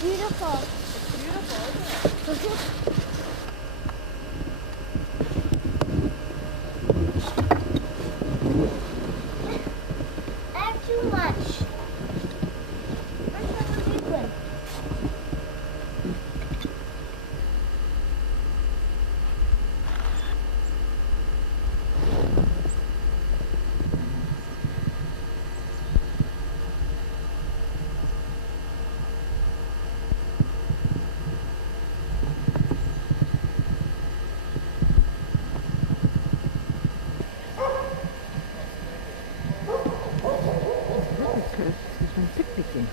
beautiful. It's beautiful, isn't it? I have too much. I have a big one. He's been picnicking.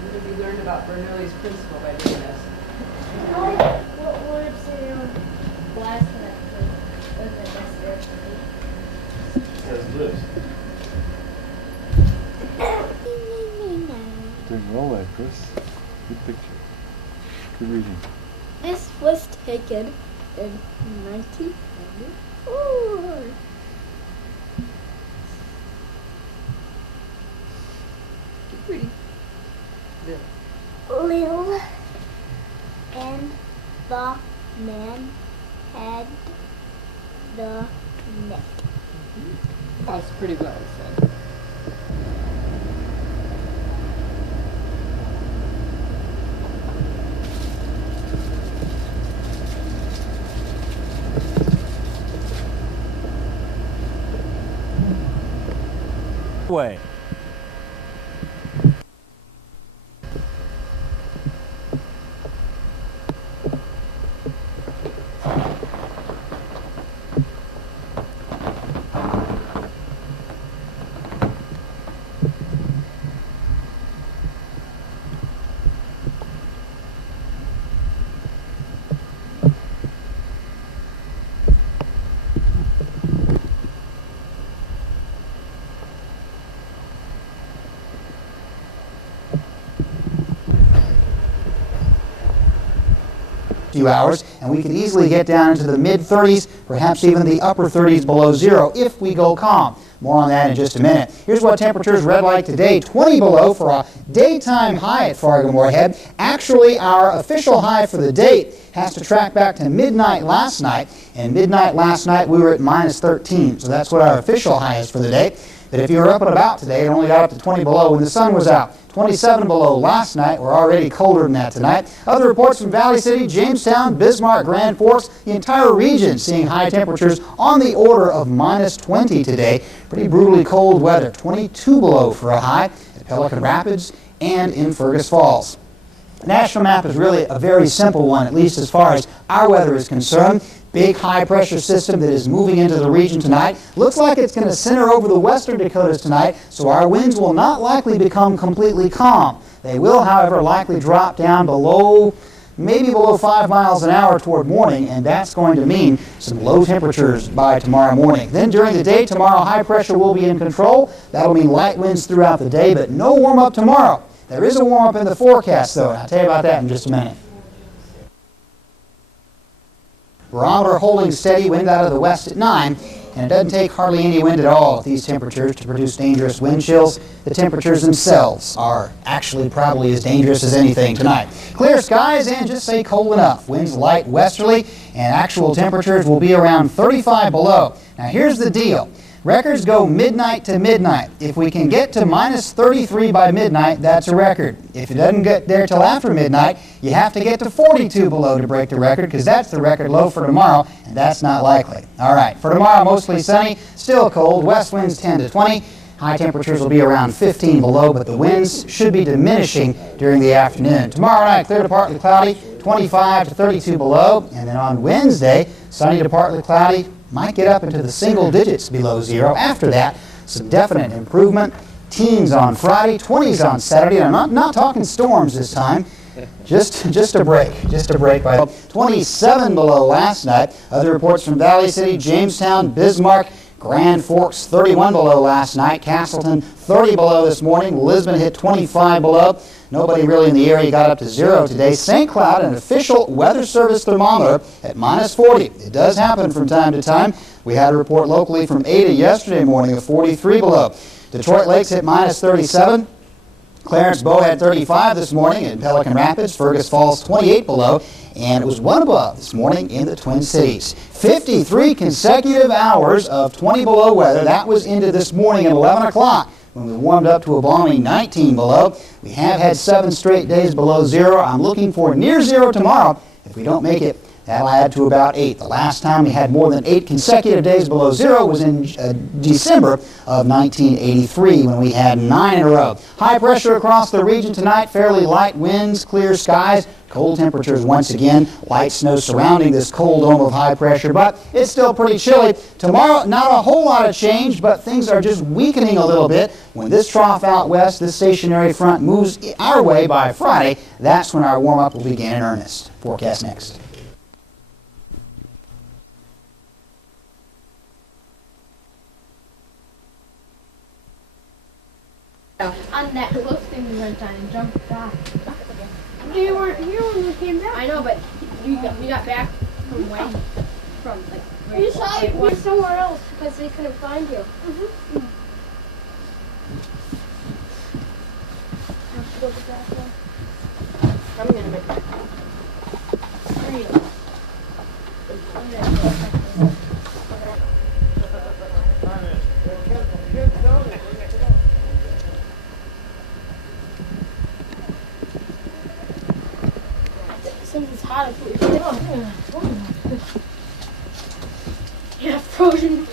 What have you learned about Bernoulli's principle by doing this? What words are on last night? Was the best there for me? Says lives. Doing well there, Chris. Good picture. Good reading. This was taken in 1994. Keep reading. Lil and the man had the net. That's pretty well said. Way. Few hours, and we could easily get down into the mid-30s, perhaps even the upper 30s below zero if we go calm. More on that in just a minute. Here's what temperatures read like today. 20 below for a daytime high at Fargo-Moorhead. Actually, our official high for the date has to track back to midnight last night, and midnight last night we were at minus 13, so that's what our official high is for the day. But if you were up and about today, it only got up to 20 below when the sun was out. 27 below last night. We're already colder than that tonight. Other reports from Valley City, Jamestown, Bismarck, Grand Forks, the entire region seeing high temperatures on the order of minus 20 today. Pretty brutally cold weather. 22 below for a high at Pelican Rapids and in Fergus Falls. The national map is really a very simple one, at least as far as our weather is concerned. Big high-pressure system that is moving into the region tonight. Looks like it's going to center over the western Dakotas tonight, so our winds will not likely become completely calm. They will, however, likely drop down below, maybe below 5 miles an hour toward morning, and that's going to mean some low temperatures by tomorrow morning. Then during the day tomorrow, high pressure will be in control. That'll mean light winds throughout the day, but no warm-up tomorrow. There is a warm-up in the forecast, though, and I'll tell you about that in just a minute. Barometer holding steady, wind out of the west at 9, and it doesn't take hardly any wind at all at these temperatures to produce dangerous wind chills. The temperatures themselves are actually probably as dangerous as anything tonight. Clear skies and just say cold enough. Winds light westerly, and actual temperatures will be around 35 below. Now here's the deal. Records go midnight to midnight. If we can get to minus 33 by midnight, that's a record. If it doesn't get there till after midnight, you have to get to 42 below to break the record, because that's the record low for tomorrow, and that's not likely. All right, for tomorrow, mostly sunny, still cold, west winds 10 to 20. High temperatures will be around 15 below, but the winds should be diminishing during the afternoon. Tomorrow night, clear to partly cloudy, 25 to 32 below, and then on Wednesday, sunny to partly cloudy, might get up into the single digits below zero. After that, some definite improvement. Teens on Friday, 20s on Saturday. And I'm not talking storms this time. Just a break by 27 below last night. Other reports from Valley City, Jamestown, Bismarck, Grand Forks 31 below last night. Castleton 30 below this morning. Lisbon hit 25 below. Nobody really in the area got up to zero today. St. Cloud, an official Weather Service thermometer at minus 40. It does happen from time to time. We had a report locally from Ada yesterday morning of 43 below. Detroit Lakes hit minus 37. Clarence Bow had 35 this morning in Pelican Rapids. Fergus Falls 28 below. And it was one above this morning in the Twin Cities. 53 consecutive hours of 20 below weather. That was into this morning at 11 o'clock when we warmed up to a balmy 19 below. We have had 7 straight days below zero. I'm looking for near zero tomorrow. If we don't make it, that'll add to about 8. The last time we had more than 8 consecutive days below zero was in December of 1983 when we had 9 in a row. High pressure across the region tonight, fairly light winds, clear skies, cold temperatures once again, light snow surrounding this cold dome of high pressure, but it's still pretty chilly. Tomorrow, not a whole lot of change, but things are just weakening a little bit. When this trough out west, this stationary front moves our way by Friday, that's when our warm-up will begin in earnest. Forecast next. On that cliff thing we went on and jumped off. You weren't here when we came back. I know, but we got back from when? From like where you saw it was somewhere else because they couldn't find you. I'm gonna make that. Since it's hot, I put your shit on. Yeah, frozen.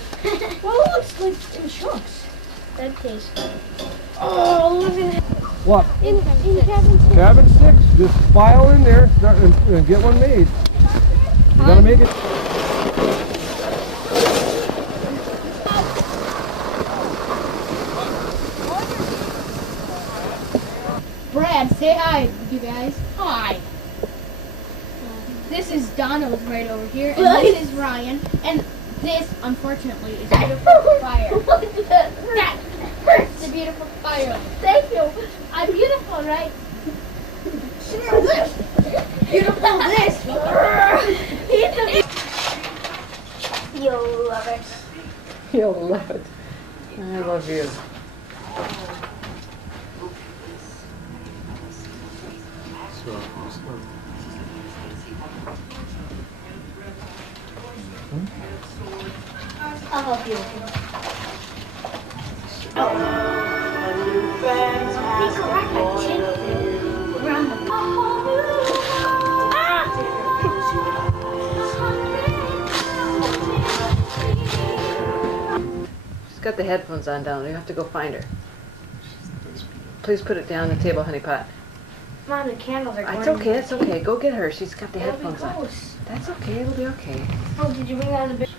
Well, it looks like in chunks. That tastes good. Oh, look at that. What? In cabin 6. Cabin 6? Just file in there and get one made. You gotta make it. Brad, say hi, you guys. Hi. This is Donald right over here, and this is Ryan, and this, unfortunately, is a beautiful fire. That hurts. A beautiful fire. Thank you. I'm beautiful, right? Beautiful this. You'll love it. You'll love it. I love you. I'll help you. She's got the headphones on down. You have to go find her. Please put it down on the table, honey pot. Mom, the candles are going. It's okay, it's okay. Go get her. She's got the It'll be headphones on. close. That's okay, it'll be okay. Oh, did you bring that in the big?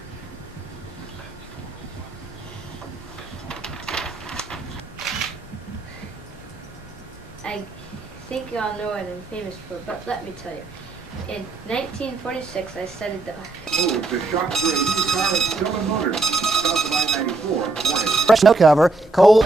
I think you all know what I'm famous for, but let me tell you. In 1946, I studied the... Oh, the shock for a new car at Stella Motors, south of I-94. Fresh snow cover, cold.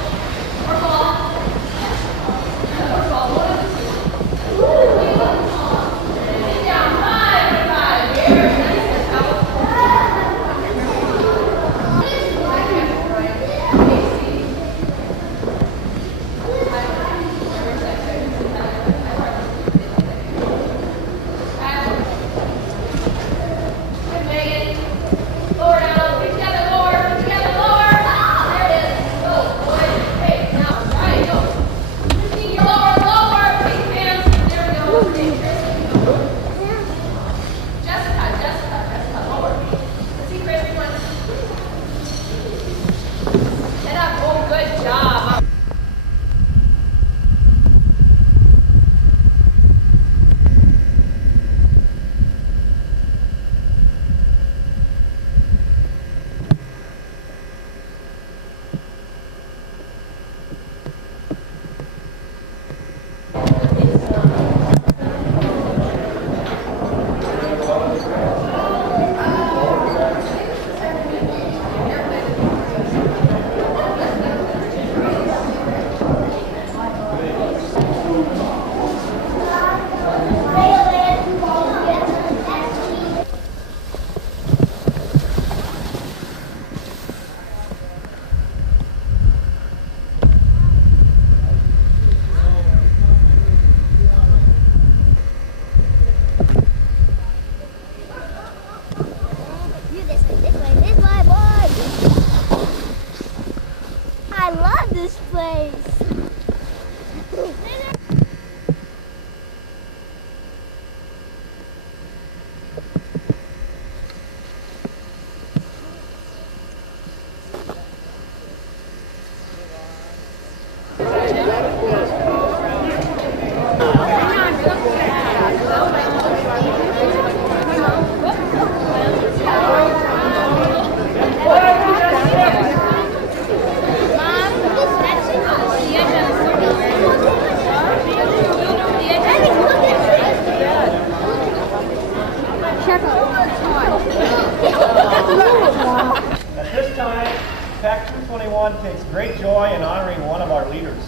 PAC 221 takes great joy in honoring one of our leaders.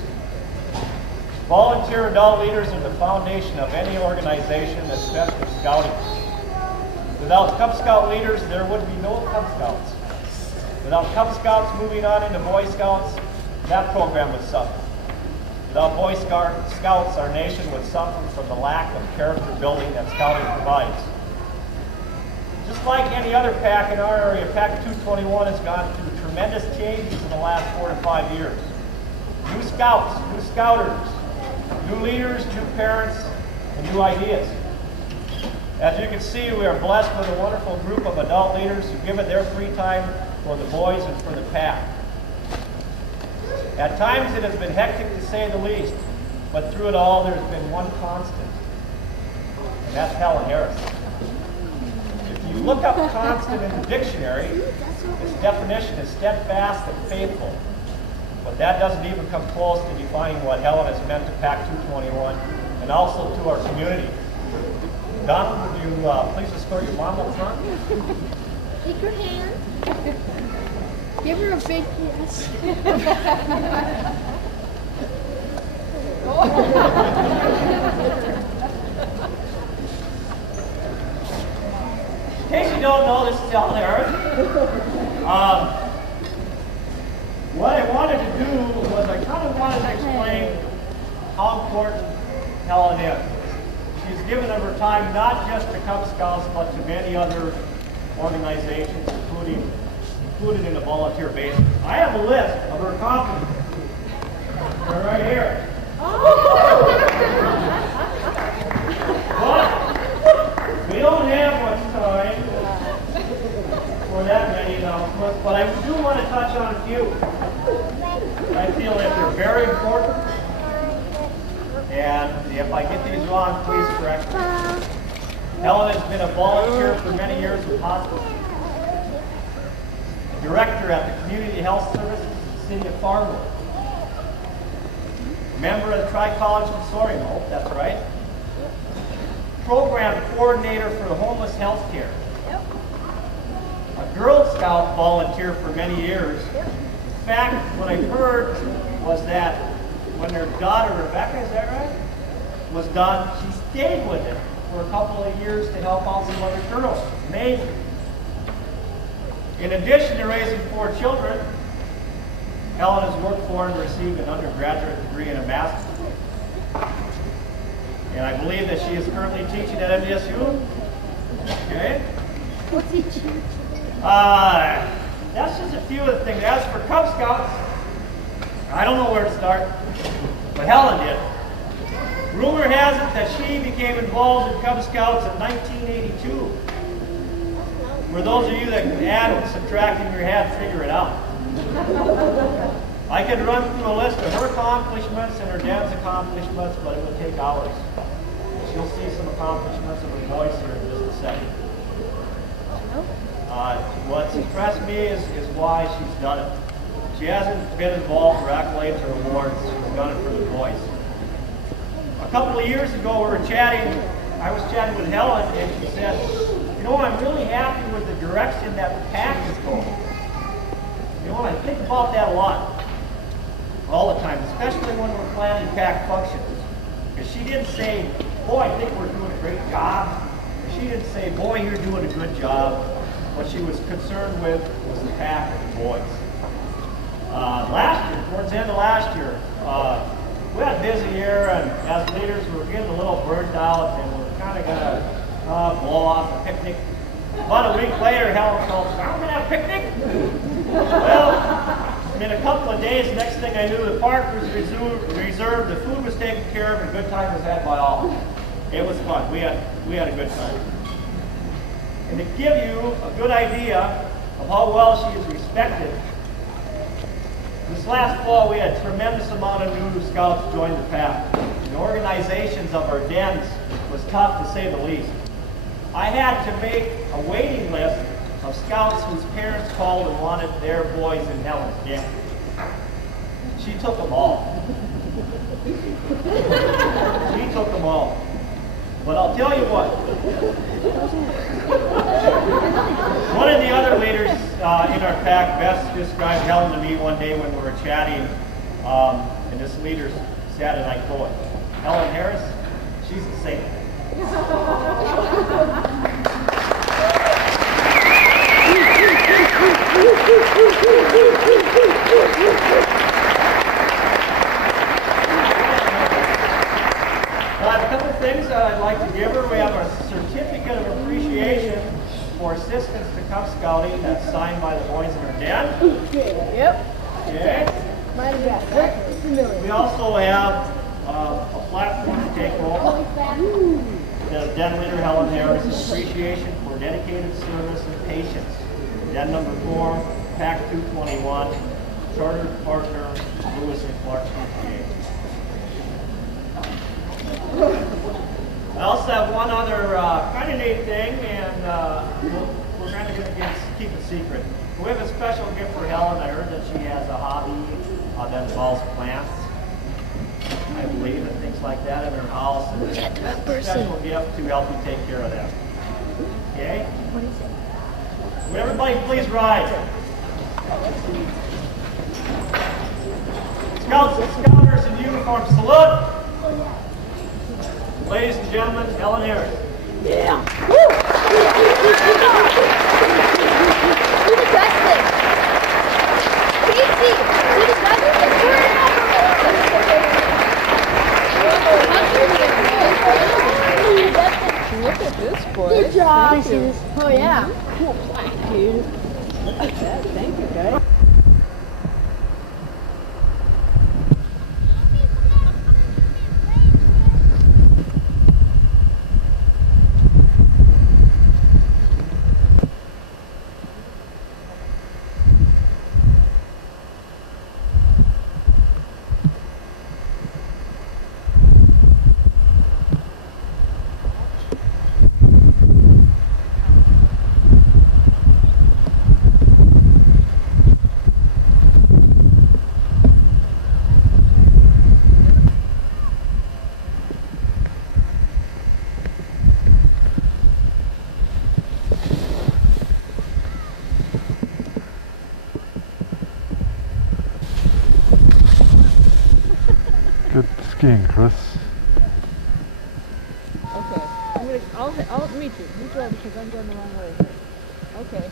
Volunteer adult leaders are the foundation of any organization, especially scouting. Without Cub Scout leaders, there would be no Cub Scouts. Without Cub Scouts moving on into Boy Scouts, that program would suffer. Without Boy Scouts, our nation would suffer from the lack of character building that scouting provides. Just like any other PAC in our area, PAC 221 has gone through tremendous changes in the last 4 to 5 years. New scouts, new scouters, new leaders, new parents, and new ideas. As you can see, we are blessed with a wonderful group of adult leaders who give it their free time for the boys and for the PAC. At times it has been hectic to say the least, but through it all there's been one constant, and that's Helen Harris. If you look up constant in the dictionary, its definition is steadfast and faithful, but that doesn't even come close to defining what Helen has meant to PAC 221 and also to our community. Donald, would you please escort your mom up front? Take her hand. Give her a big kiss. In case you don't know, this is Helen Harris. What I wanted to do was I kind of wanted to explain how important Helen is. She's given of her time not just to Cub Scouts, but to many other organizations, included in a volunteer basis. I have a list of her accomplishments. They're right here. But we don't have much time for that many announcements, but I do want to touch on a few. I feel that they're very important, and if I get these wrong, please correct me. Helen has been a volunteer for many years with hospice. Director at the Community Health Services in the City of Farmville. Member of the Tri-College Consortium, oh, that's right. Program coordinator for the homeless health care. A Girl Scout volunteer for many years. In fact, what I heard was that when their daughter, Rebecca, is that right, was done, she stayed with it for a couple of years to help out some other girls. Amazing. In addition to raising 4 children, Helen has worked for and received an undergraduate degree and a master's. And I believe that she is currently teaching at MDSU. Okay? What's he teaching? That's just a few of the things. As for Cub Scouts, I don't know where to start, but Helen did. Rumor has it that she became involved in Cub Scouts in 1982. For those of you that can add and subtract in your head, figure it out. I could run through a list of her accomplishments and her dad's accomplishments, but it would take hours. You'll see some accomplishments of her voice here in just a second. What's impressed me is why she's done it. She hasn't been involved for accolades or awards. She's done it for the voice. A couple of years ago, we were chatting. I was chatting with Helen, and she said, "You know, I'm really happy with the direction that the PAC is going." You know, I think about that a lot, all the time, especially when we're planning PAC functions. Because she didn't say, "Boy, I think we're doing a great job." She didn't say, "Boy, you're doing a good job." What she was concerned with was the PAC and the boys. Last year, towards the end of last year, we had a busy year, and as leaders, we were getting a little burnt out, and we were kind of going to blow off a picnic. About a week later, Helen told us, "Are we going to have a picnic?" Well, in a couple of days, next thing I knew, the park was reserved, the food was taken care of, and a good time was had by all. It was fun. We had a good time. And to give you a good idea of how well she is respected, this last fall we had a tremendous amount of new scouts join the PAC. The organizations of our dens was tough to say the least. I had to make a waiting list of scouts whose parents called and wanted their boys in Helen's den. She took them all. She took them all. But I'll tell you what. One of the other leaders in our pack best described Helen to me one day when we were chatting, and this leader said, and I quote, "Helen Harris, she's a saint." A couple things that I'd like to give her. We have a certificate of appreciation for assistance to Cub Scouting that's signed by the boys in her den. Yep. Okay. Might have got that. We also have a platform to take home. The den leader Helen Harris' appreciation for dedicated service and patience. Den number 4, Pack 221, chartered partner Lewis and Clark PTA. I also have one other kind of neat thing, and we're kind of going to keep it secret. We have a special gift for Helen. I heard that she has a hobby that involves plants, I believe, and things like that in her house. And it's a special gift to help you take care of them. Okay? Would everybody please rise? Scouts and Scouters in uniform, salute! Ladies and gentlemen, Helen Harris. Yeah. Woo! Do the best thing. Casey, do the best thing. Look at this, boy. Good job. Thank you. Oh, yeah. Dude. Look at that. Thank you, guys. Good skiing, Chris. Okay. I'll meet you. You go because I'm going the wrong way. Okay.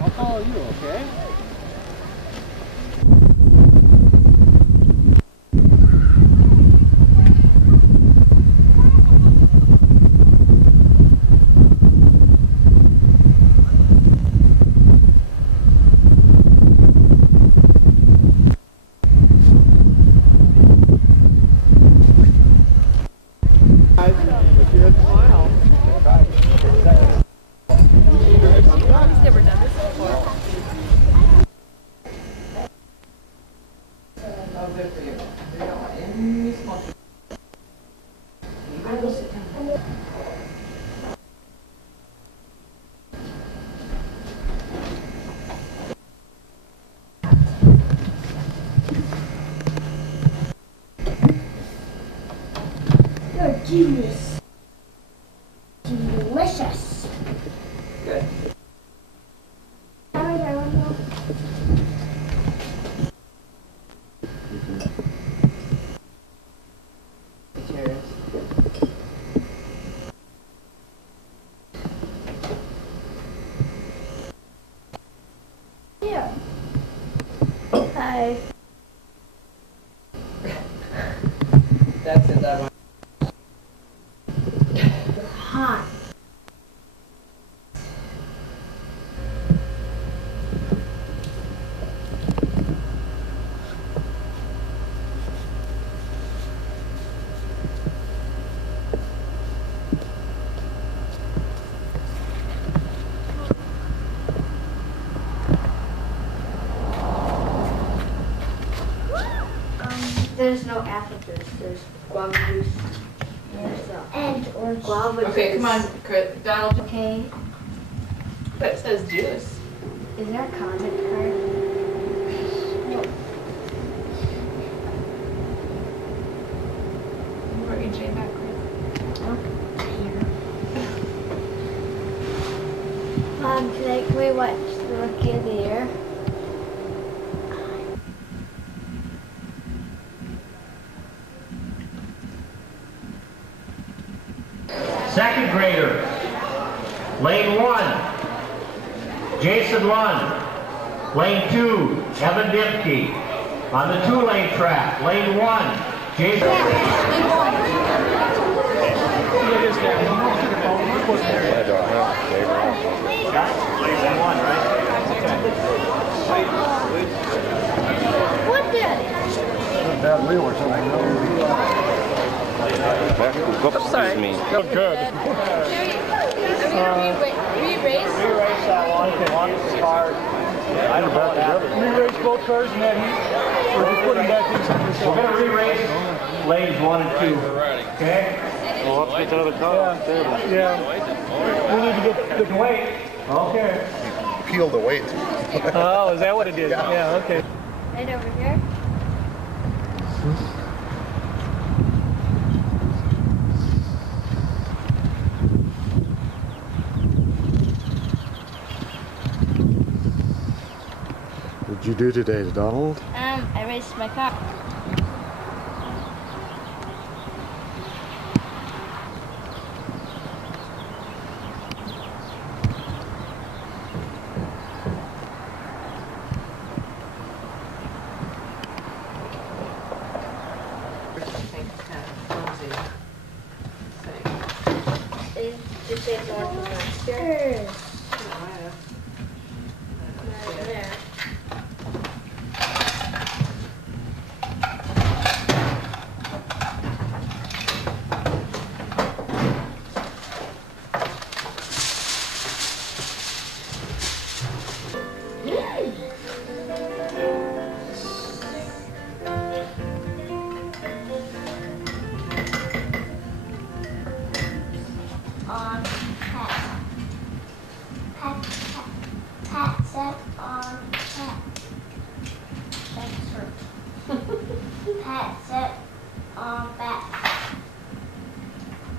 I'll follow you, okay? You're a genius. Delicious. Good. Cheers. Yeah. Hi. That's it, that one. Hot. there's no apple juice. There's guava juice. And orange guava juice. Okay, come on, Donald. Okay. But it says juice. Is there a comment card? Where AJ back? Today can we watch the Rookie of the Year? Second grader, lane 1, Jason Lund. Lane 2, Evan Dipke. On the 2-lane track, lane 1, Jason. Lane 1, right? What did? Bad wheel or something. Oops, sorry. Me. Good. Re-race that one, as long as it's hard. I don't know what happened. Re-race both cars in that heat. We're just putting back in some. We're going to re-race lanes 1 and 2. Okay? Well, let's get to another car. Yeah. We need to get the Wait. Okay. Peel the weight. Oh, is that what it is? Yeah, okay. Right over here. What did you do today, Donald? I raced my car. Did you say it's orange was last year? There. Pat said on Pat. That's her. Pat said on back.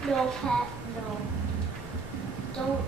No, Pat, no. Don't.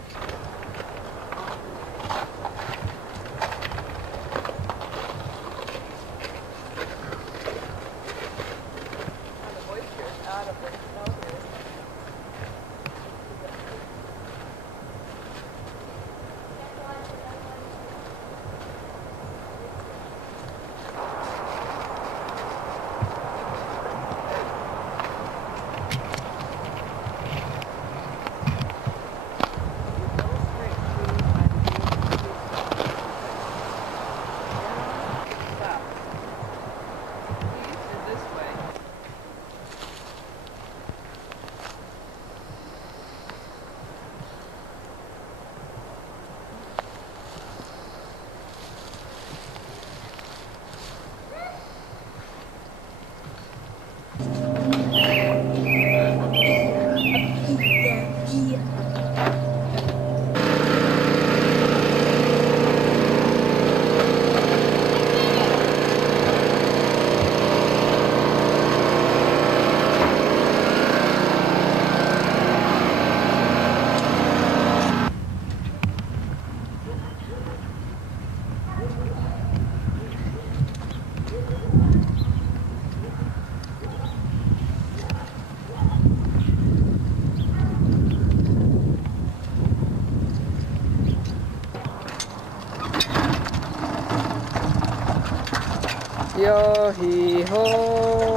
Yo-hee-ho.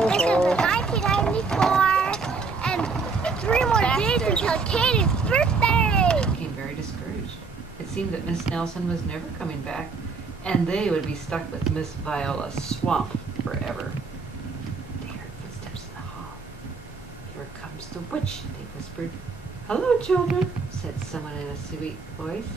This is 1994, and 3 more days until Katie's birthday. Became very discouraged. It seemed that Miss Nelson was never coming back, and they would be stuck with Miss Viola Swamp forever. They heard footsteps in the hall. Here comes the witch, they whispered. Hello, children, said someone in a sweet voice.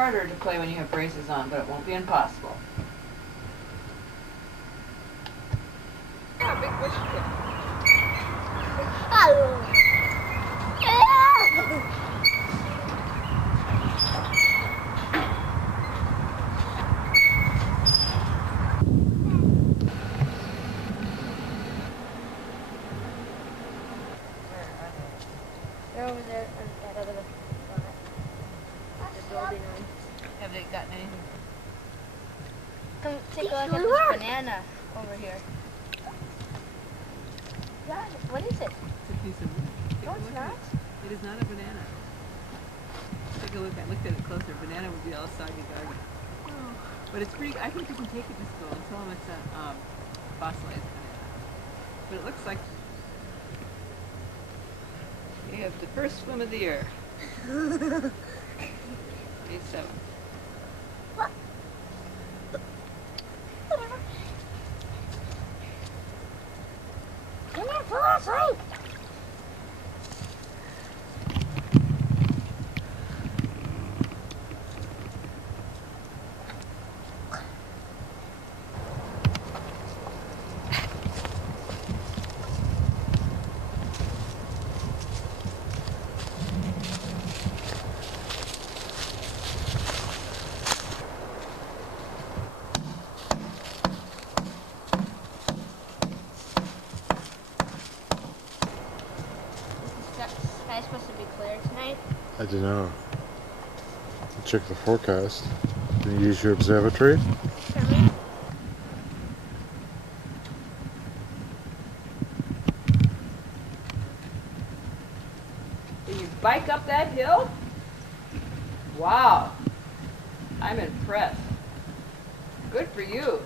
harder to play when you have braces on, but it won't be impossible. Yeah, big bush kid. They're over there on that other spot. They're building on. Have they gotten anything? Come take a look at this banana over here. God, what is it? It's a piece of wood. No, it's not. It is not a banana. Take a look. I looked at it closer. Banana would be all soggy garden. Oh. But it's pretty. I think you can take it to school and tell them it's a fossilized banana. But it looks like we have the first swim of the year. Day 7. Come here, fall asleep. Sky's supposed to be clear tonight. I don't know. Check the forecast. Can you use your observatory? Can you bike up that hill? Wow. I'm impressed. Good for you.